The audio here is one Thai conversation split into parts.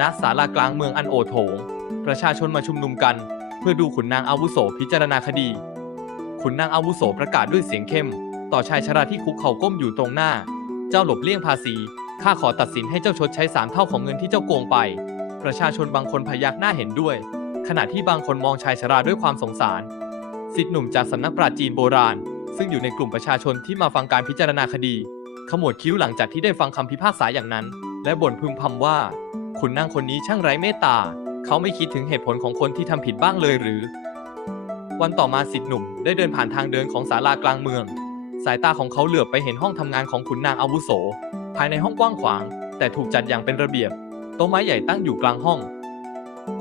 ณศาลากลางเมืองอันโอโถง ประชาชนมาชุมนุมกัน เพื่อดูขุนนางอาวุโสพิจารณาคดี ขุนนางอาวุโสประกาศด้วยเสียงเข้ม ต่อชายชราที่คุกเข่าก้มอยู่ตรงหน้า เจ้าหลบเลี่ยงภาษี ข้าขอตัดสินให้เจ้าชดใช้สามเท่าของเงินที่เจ้าโกงไป ประชาชนบางคนพยักหน้าเห็นด้วย ขณะที่บางคนมองชายชราด้วยความสงสาร สิทธิหนุ่มจากสำนักปราจีนโบราณ ซึ่งอยู่ในกลุ่มประชาชนที่มาฟังการพิจารณาคดี ขมวดคิ้วหลังจากที่ได้ฟังคำพิพากษาอย่างนั้น และบ่นพึมพำว่า ขุนนางคนนี้ช่างไร้เมตตา เขาไม่คิดถึงเหตุผลของคนที่ทำผิดบ้างเลยหรือ วันต่อมาสิทธิหนุ่มได้เดินผ่านทางเดินของศาลากลางเมือง สายตาของเขาเหลือบไปเห็นห้องทำงานของขุนนางอาวุโส ภายในห้องกว้างขวาง แต่ถูกจัดอย่างเป็นระเบียบ โต๊ะไม้ใหญ่ตั้งอยู่กลางห้อง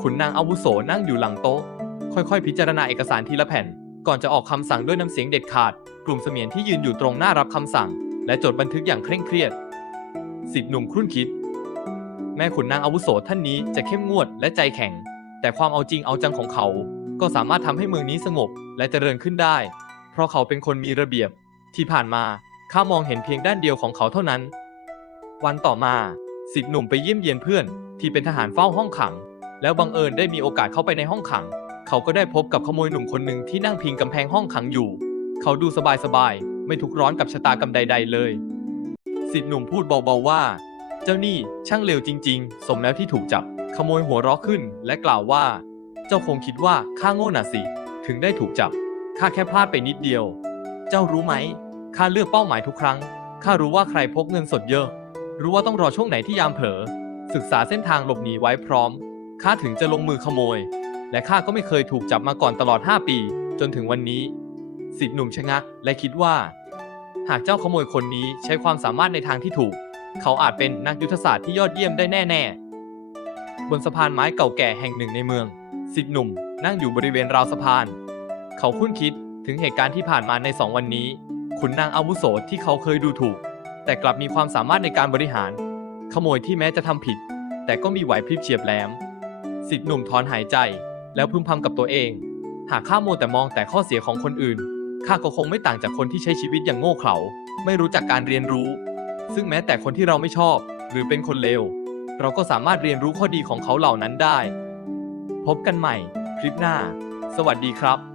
ขุนนางอาวุโสนั่งอยู่หลังโต๊ะ ค่อยๆ พิจารณาเอกสารทีละแผ่น ก่อนจะออกคำสั่งด้วยน้ำเสียงเด็ดขาด กลุ่มเสมียนที่ยืนอยู่ตรงหน้ารับคำสั่ง และจดบันทึกอย่างเคร่งเครียดสิทธิหนุ่มครุ่นคิด แม่ขุนนางอาวุโสท่านนี้จะเข้มงวดและใจแข็ง แต่ความเอาจริงเอาจังของเขา ก็สามารถทำให้เมืองนี้สงบและเจริญขึ้นได้ เพราะเขาเป็นคนมีระเบียบ ที่ผ่านมาข้ามองเห็นเพียงด้านเดียวของเขาเท่านั้น วันต่อมาสิทธิหนุ่มไปเยี่ยมเยียนเพื่อน ที่เป็นทหารเฝ้าห้องขัง แล้วบังเอิญได้มีโอกาสเข้าไปในห้องขัง เขาก็ได้พบกับขโมยหนุ่มคนหนึ่งที่นั่งพิงกำแพงห้องขังอยู่ เขาดูสบายๆไม่ทุกร้อนกับชะตากรรมใด ๆ เลย สิทธิหนุ่มพูดเบาๆว่า เจ้านี่ช่างเลวจริง ๆ สมแล้วที่ถูกจับ ขโมยหัวเราะขึ้น และกล่าวว่า เจ้าคงคิดว่าข้าโง่น่ะสิ ถึงได้ถูกจับ ข้าแค่พลาดไปนิดเดียว เจ้ารู้ไหม ข้าเลือกเป้าหมายทุกครั้ง ข้ารู้ว่าใครพกเงินสดเยอะ รู้ว่าต้องรอช่วงไหนที่ยามเผลอ ศึกษาเส้นทางหลบหนีไว้พร้อม ข้าถึงจะลงมือขโมย และข้าก็ไม่เคยถูกจับมาก่อนตลอด 5 ปี จนถึงวันนี้ สิทธิหนุ่มชะงักและคิดว่า หากเจ้าขโมยคนนี้ใช้ความสามารถในทางที่ถูก เขาอาจเป็นนักยุทธศาสตร์ที่ยอดเยี่ยมได้แน่ ๆ บนสะพานไม้เก่าแก่แห่งหนึ่งในเมืองสิทธิหนุ่มนั่งอยู่บริเวณราวสะพาน เขาคุ้นคิดถึงเหตุการณ์ที่ผ่านมาในสองวันนี้ ขุนนางอาวุโสที่เขาเคยดูถูก แต่กลับมีความสามารถในการบริหาร ขโมยที่แม้จะทำผิด แต่ก็มีไหวพริบเฉียบแหลมสิทธิหนุ่มถอนหายใจ แล้วพึมพำกับตัวเอง หากข้าโมวแต่มองแต่ข้อเสียของคนอื่นข้าก็คงไม่ต่างจากคนที่ใช้ชีวิตอย่างโง่เขลาไม่รู้จักการเรียนรู้ ซึ่งแม้แต่คนที่เราไม่ชอบ หรือเป็นคนเลวเราก็สามารถเรียนรู้ข้อดีของเขาเหล่านั้นได้ พบกันใหม่ คลิปหน้า สวัสดีครับ